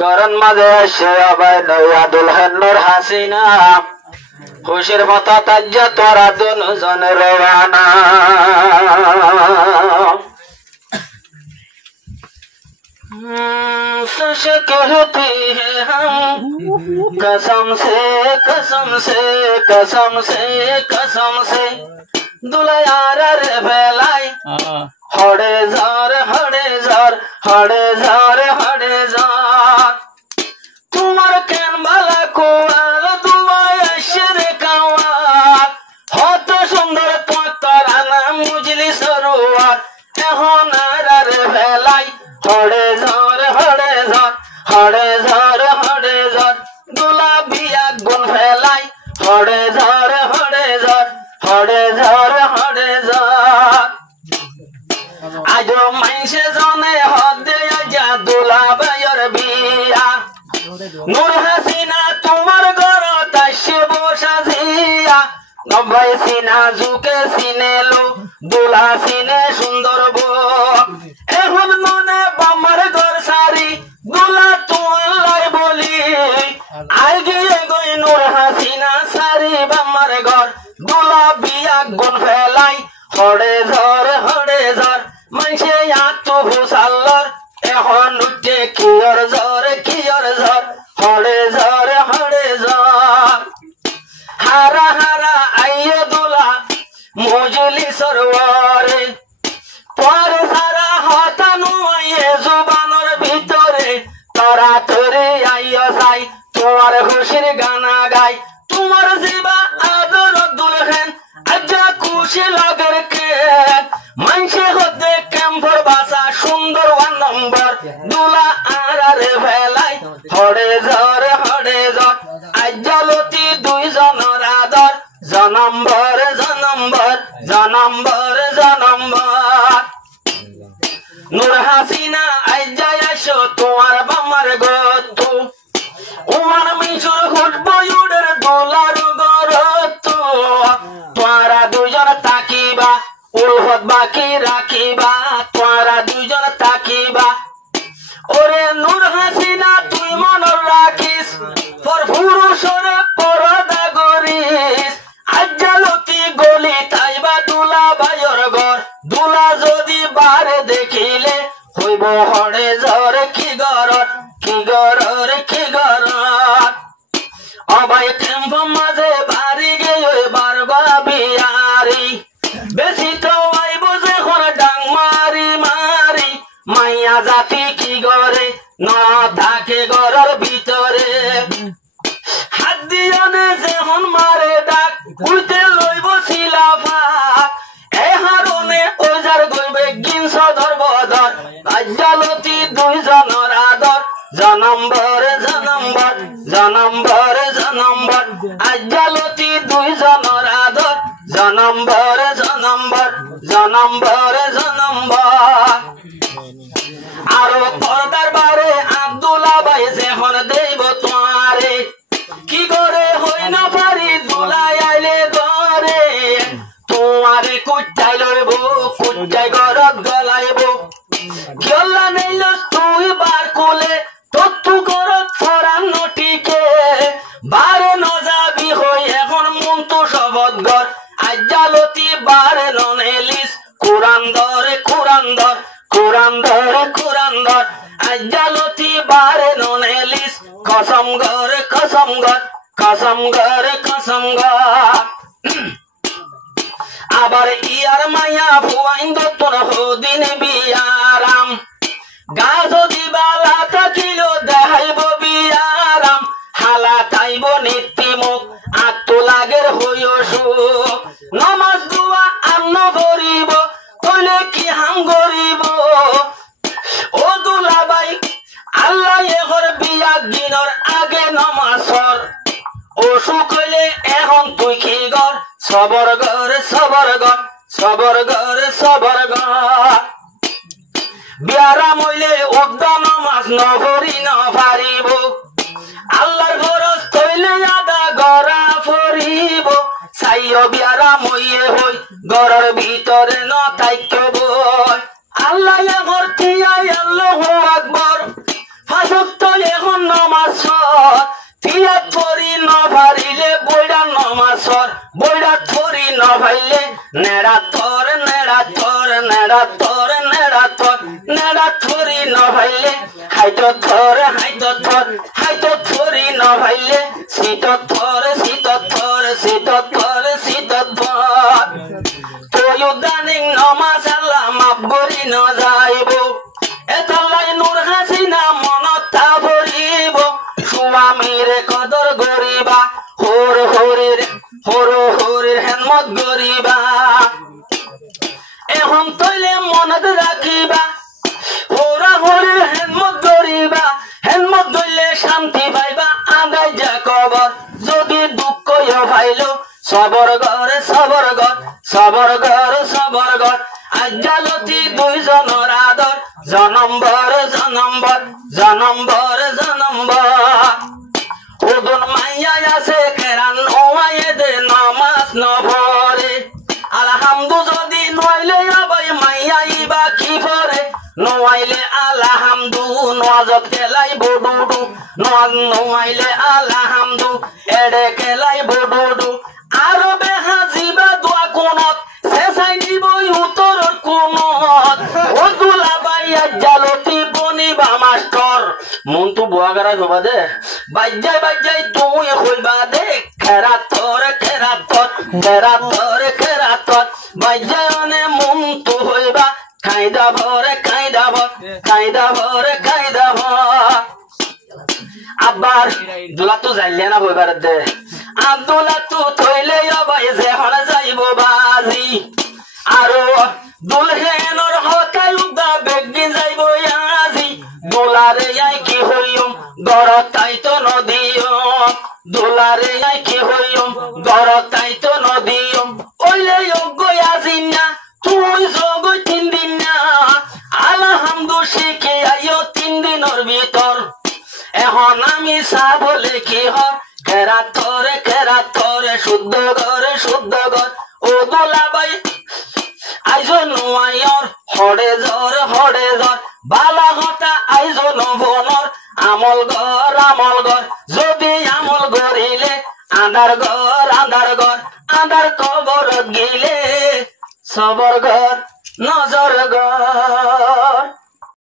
গরম মাঝে এসে আবার নয়া দুলহেন নূর হাসিনা খুশির মতো তাজ্জা তোরা দুজন রওয়ানা सच कहते हैं हम कसम से कसम से कसम से कसम से दुलायार बेलाई हड़े जार हड़े जार हड़े जार हड़े जार तुम्हार केन बाला कोआल दुआय शेरे कावाल हत सुंदर तोरा नाम मुजली सरोवर এখন আর বেলাই হড়ে ঝড় হড়ে ঝড় হড়ে ঝড় হড়ে ঝড় গোলাপি আগুন ফেলাই হড়ে ঝড় হড়ে ঝড় হড়ে ঝড় হড়ে ঝড় আজ মাইসে জনে হদে যা দুলাভাইয়ের বিয়া নূর হাসিনা তোমার ঘর তাইসে বসা জিয়া নব্বই সিনা ঝুঁকে সিনেলো দুলা সিনে সুন্দর এখন মনে বামার ঘর সারি দুলা তোমার বলি আই গিয়ে গই নূর হাসিনা সারি বামার ঘর দুলা বিয়া গুন ফেলাই হড়ে ঝড় মানসে আত্ম হুসাল্লর এখন উঠে কিয়র ঝড় হড়ে ঝড় হারা হারা আইয়ে দুলা মুজলি সরওয়ারে তোর সারা হতানু আইয়ে জুবানোর ভিতরে তোরা তোরে আইয়া যাই তোমার খুশির গানা গাই তোমার জিবা আদর দুলহেন আজ্জা খুশি লাগের কে মানসে হতে ক্যাম্পর বাসা সুন্দর 1 নম্বর দুলা আর ভেলাই হড়ে ঝড় আজ্জালতি দুইজনের আদর জনম্বর নূর হাসিনা আজ্জা এসো তোমার বামার গতু উমার মিশুর হুটবো ইউডের দোলার গরতু তোরা দুজন তাকিবা উলহত বাকি রাখিবা তোরা দুজন তাকিবা ওরে নূর হাসিনা তুই মনে রাখিস পর পুরুষরে পরদা করিস আজ্জালতি গলি তাইবা দুলা ভাইয়ের ঘর দুলা যদি বারে দেখিলে হইব হড়ে ঝড় কি গরর অবাই টেম্প মাঝে বাড়ি গিয়ে বারবা বিয়ারি বেশি তো আইব যে ডাং মারি মাইয়া জাতি কি গরে না থাকে গরর ভিতরে হাত দিয়ানে যেহন মারে ডাক উইতে লইব শিলাফা এ হারনে ওজার গইবে গিনস ধরবধর আজ্জালতি দুইজনের আদর জনম্বর আজ্জালতি দুইজনের আদর জনম্বর আরো পর্দার বারে আব্দুল্লাহ ভাই যেহন দেব তোমারে কি করে হই না পারি দুলাই আইলে ঘরে তোমারে কুচ্চাই লইব কুচ্চাই গরত গলাইব কিয়লা নেইল তুই বার কোলে তত্তু গরত ফরান নটিকে বারে নজাবি হই এখন মন তো শপথ গর আজ্জালতি বারে ননেলিস কোরআন ধর আজ্জালতি বারে ননেলিস কসম গর আবার ইয়ার মায়া ভুয়াইন্দ তোর হদিন বিয়ারাম গা যদি বালা থাকিল দেখাইব বিয়ারাম হালা তাইব নীতিমুখ আত্ম লাগের হইও সুখ নমাজ দুয়া আন্ন করিব কইলে কি হাম গরিব ও দুলাভাই আল্লাহ এহর বিয়া দিনর আগে নমাজর অসুখ হইলে এখন তুই কি গর সবর গর বিয়ারাম হইলে উদ্দাম নমাজ নভরি নভারিব আল্লাহর ঘরস তৈলে আদা গড়া ফরিব সাইয় বিয়ারাম হইয়ে হই গড়ের ভিতরে ন থাইক্য বই আল্লাহ ঘর থিয়াই আল্লাহু আকবার পাঁচক্ত এখন নমাজ তিয়াত পরি নভারিলে বইডা নমাজ বইডা থরি নভাইলে নেড়া থর নেড়া থর নেড়া থর নেড়া থর নেড়া থরি নভাইলে হাইতো থর হাইতো থর হাইতো থরি নভাইলে শীত থর শীত থর শীত থর শীত থর তয়ু দানিং নমাজ আল্লাহ মাফ করি ন যাইব এতাল্লাই নূর হাসিনা মনত তা ভরিব স্বামীর কদর গরিবা হর হরির হর হরির হেমত গরিবা এখন তৈলে মনত রাখিবা হরা হরির হেমত গরিবা হেমত গইলে শান্তি পাইবা আদায় যা কবর যদি দুঃখ ভাইল সবর ঘর সবর ঘর সবর ঘর সবর ঘর আজ্জালতি দুইজনের আদর জনম্বর জনম্বর জনম্বর জনম্বর উদুন মাইয়া আছে কেরান ওয়ায়ে দে নামাজ নভরে আলহামদু যদি নইলে আবাই মাইয়া ইবা কি ভরে নইলে আলহামদু নজব কেলাই বডুডু নইলে আলহামদু এডে কেলাই বডুডু আরবে হাজিবা দোয়া কোনত শেষাই নিব উত্তর কোনত ওগুলা বাইয়া জালতি বনিবা মাস্টার মন তো বুয়াগারা হবা দে বাজ্জাই তুই হইবা দে খেরাত তোর বাজ্জাই অনে মন তো হইবা কায়দা ভরে কায়দা ভর কায়দা ভরে কায়দা ভর আবার দুলা তো যাইলে না হইবার দে আব্দুল্লাহ তো থইলে অবাই যে হন যাইব বাজি আরো দুলহেনর হকাই উদা বেগি যাইব আজি দোলারে আই কি হইম গড় তাই তো নদীয়ম দোলারে আই কি হইম গড় তাই তো নদীয়ম ওইলে যোগ্য আজি না তুই যোগ 3 দিন না আলহামদু শিখে আইও 3 দিনের ভিতর এখন আমি সা বলে কি হয় কেরা তোরে শুদ্ধ ঘর ও দোলাবাই আইজো নোয়াইয়র হড়ে জ্বর বালা হতা আইজো নবনর আমল ঘর যদি আমল গড়িলে আন্ধার ঘর আন্ধার কবর গিলে সবর ঘর নজর ঘর